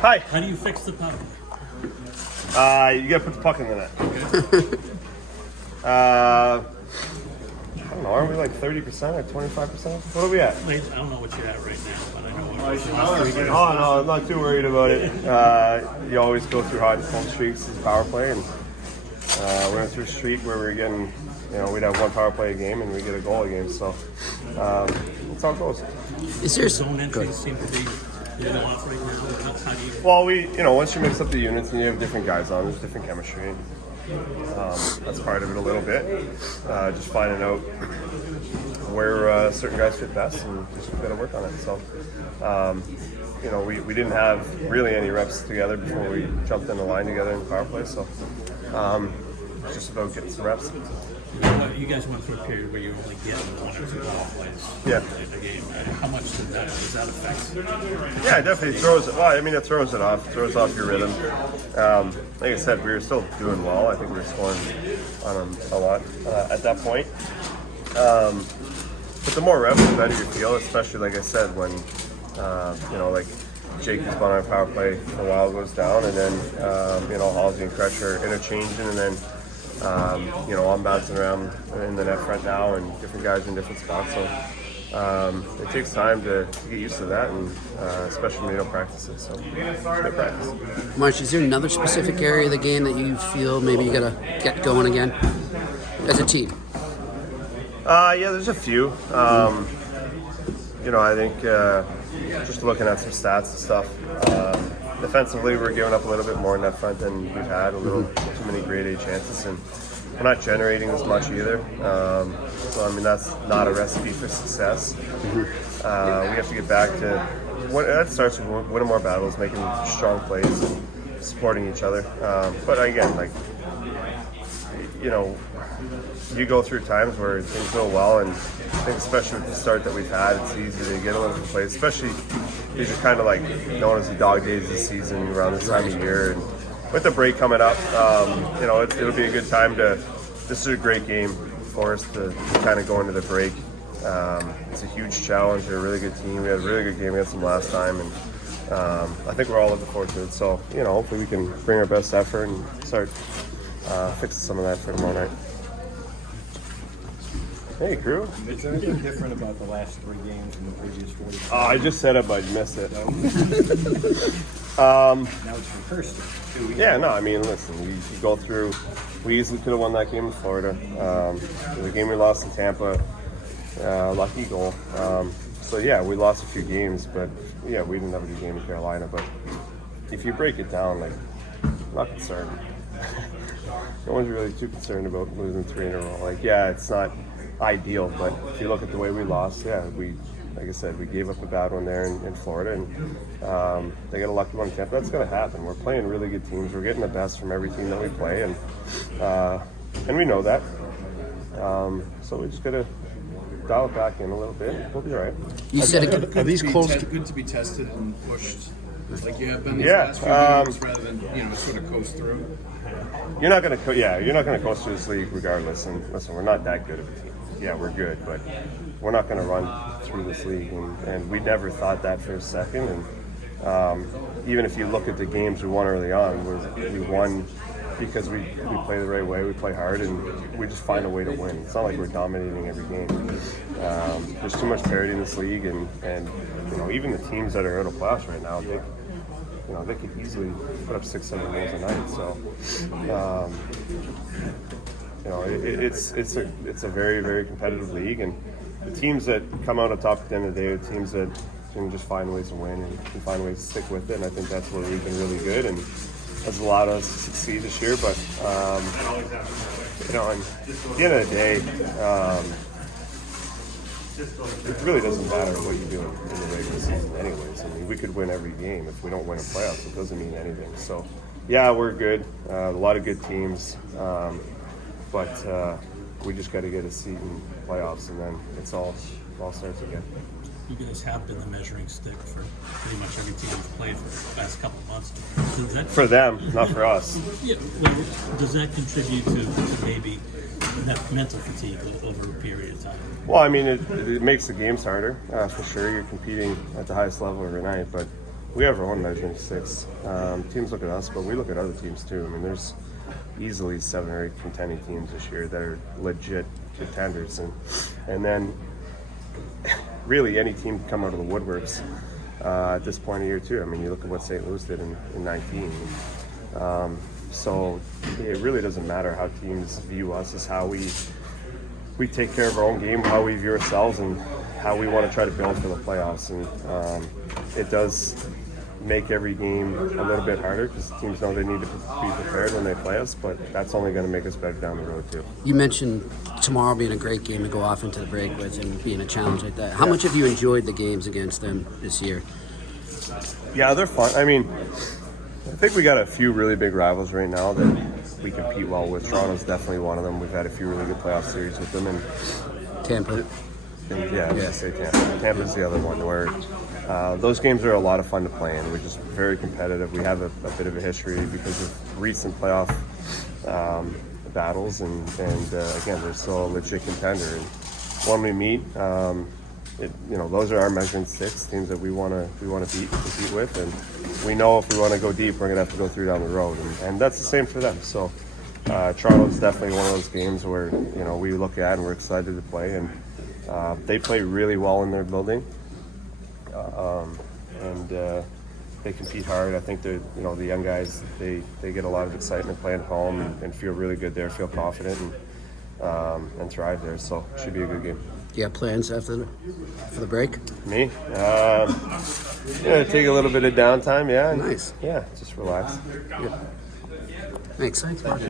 Hi. How do you fix the puck? You gotta put the puck in the net. Okay. I don't know. Aren't we like 30% or 25%? What are we at? I don't know what you're at right now, but I know what Oh no, I'm not too worried about it. You always go through hot and cold streaks as power play, and we went through a streak where we were getting, we'd have one power play a game and we get a goal a game. So that's how it goes. Is there zone entries seem to be off right now? How do you? Well, once you mix up the units and you have different guys on, there's different chemistry. That's part of it a little bit. Just finding out where certain guys fit best, and just got to work on it. So, we didn't have really any reps together before we jumped in the line together in power play. So, it's just about getting some reps. You guys went through a period where you were only getting one or two power plays in a game. How much does that affect? Yeah, it definitely throws it. Well, it throws it off. It throws off your rhythm. Like I said, we were still doing well. I think we were scoring on them a lot at that point. But the more reps, the better you feel. Especially, like I said, when like Jake has been on our power play for a while, goes down, and then Halsey and Kretsch are interchanging, and then I'm bouncing around in the net front now, and different guys in different spots. So it takes time to get used to that, and especially when you don't practice it. So it's good practice. March, is there another specific area of the game that you feel maybe you got to get going again as a team? Yeah, there's a few. I think just looking at some stats and stuff. Defensively, we're giving up a little bit more in that front than we've had. A little too many grade A chances, and we're not generating as much either. So that's not a recipe for success. We have to get back to that starts with winning more battles, making strong plays, and supporting each other. But again, you go through times where things go well, and I think especially with the start that we've had, it's easy to get a little complacent, especially these are kind of like known as the dog days of the season around this time of year. And with the break coming up, it'll be a good time this is a great game for us to kind of go into the break. It's a huge challenge. They're a really good team. We had a really good game against them last time, and I think we're all looking forward to it. So, hopefully we can bring our best effort and start fixing some of that for tomorrow night. Hey, crew. Is there anything different about the last 3 games from the previous 4? I just said it, but you missed it. Now it's your first 2 weeks. Yeah, no, listen, you go through. We easily could have won that game in Florida. The game we lost in Tampa, lucky goal. We lost a few games, but we didn't have a good game in Carolina. But if you break it down, I'm not concerned. No one's really too concerned about losing 3 in a row. It's not ideal, but if you look at the way we lost, like I said, we gave up a bad one there in Florida, and they got a lucky one in Tampa. That's going to happen. We're playing really good teams. We're getting the best from every team that we play, and we know that. So we just got to dial it back in a little bit. We'll be all right. You said Are these good to be tested and pushed like you have been these last few games, rather than sort of coast through? You're not going to coast through this league regardless. And listen, we're not that good of a team. Yeah, we're good, but we're not going to run through this league, and we never thought that for a second. And even if you look at the games we won early on, we won because we play the right way, we play hard, and we just find a way to win. It's not like we're dominating every game. There's too much parity in this league, and even the teams that are out of playoffs right now, they could easily put up 6-7 goals a night. So. It's a very, very competitive league, and the teams that come out on top at the end of the day are teams that can just find ways to win and can find ways to stick with it. And I think that's where we've been really good and has allowed us to succeed this year. But at the end of the day, it really doesn't matter what you do in the regular season, anyways. We could win every game. If we don't win a playoffs, it doesn't mean anything. So, we're good. A lot of good teams. But we just got to get a seat in playoffs, and then it all starts again. You guys have been the measuring stick for pretty much every team you've played for the last couple of months. For them, not for us. Yeah, well, does that contribute to maybe that mental fatigue over a period of time? Well, it makes the games harder, for sure. You're competing at the highest level every night, but we have our own measuring sticks. Teams look at us, but we look at other teams too. I mean, there's easily 7 or 8 contending teams this year that are legit contenders, and then really any team can come out of the woodworks at this point of year too. I mean, you look at what St. Louis did in 19. So it really doesn't matter how teams view us, as how we take care of our own game, how we view ourselves, and how we want to try to build for the playoffs. And it does make every game a little bit harder because teams know they need to be prepared when they play us, but that's only going to make us better down the road too. You mentioned tomorrow being a great game to go off into the break with and being a challenge like that. How much have you enjoyed the games against them this year? Yeah, they're fun. I mean, I think we got a few really big rivals right now that we compete well with. Toronto's definitely one of them. We've had a few really good playoff series with them. And Tampa. yeah, I was gonna say Tampa. Tampa's the other one where those games are a lot of fun to play in. We're just very competitive. We have a bit of a history because of recent playoff battles, and again, they're still a legit contender. And when we meet, those are our measuring sticks, teams that we want to compete with, and we know if we want to go deep, we're gonna have to go through down the road, and that's the same for them. So Toronto's definitely one of those games where we look at and we're excited to play, and they play really well in their building, and they compete hard. I think the young guys, they get a lot of excitement playing at home and feel really good there, feel confident, and thrive there. So it should be a good game. Do you have plans for the break? Me? Take a little bit of downtime, yeah. Nice. Yeah, just relax. Thanks.